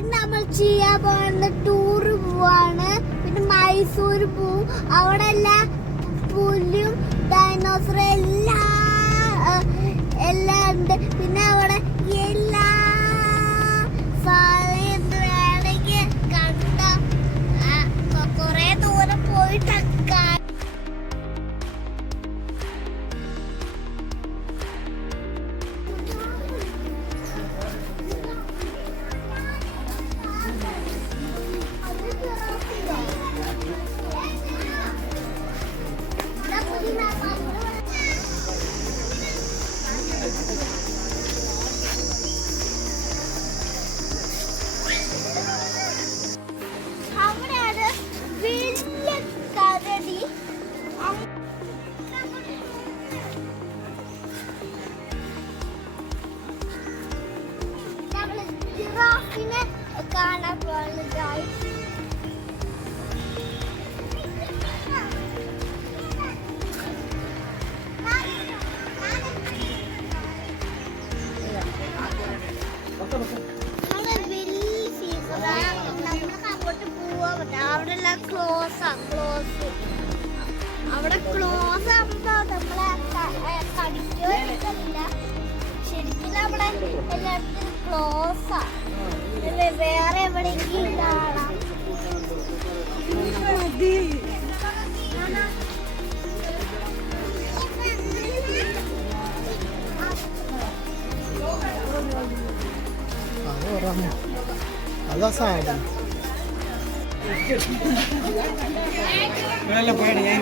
ഇന്ന് നമ്മൾ ചെയ്യാൻ പോകുന്ന ടൂറ് പോവാണ്. പിന്നെ മൈസൂർ പോവും. അവിടെ എല്ലാം പുല്ലും ഡൈനോസറും എല്ലാം ഉണ്ട്. പിന്നെ അവിടെ എല്ലാ സാധനം വേണമെങ്കിൽ കണ്ട കൊറേ ദൂരം പോയിട്ടൊക്കെ കാണാൻ പോകുന്നത്. അവിടെ ക്ലോസ് ആകുമ്പോ നമ്മളെ കടിക്കില്ല. ശരിക്കും അവിടെ എല്ലായിടത്തും ക്ലോസാ. വേറെ എവിടെയെങ്കിലും കാണാം. അതാ സാധനം പാടി ഞാൻ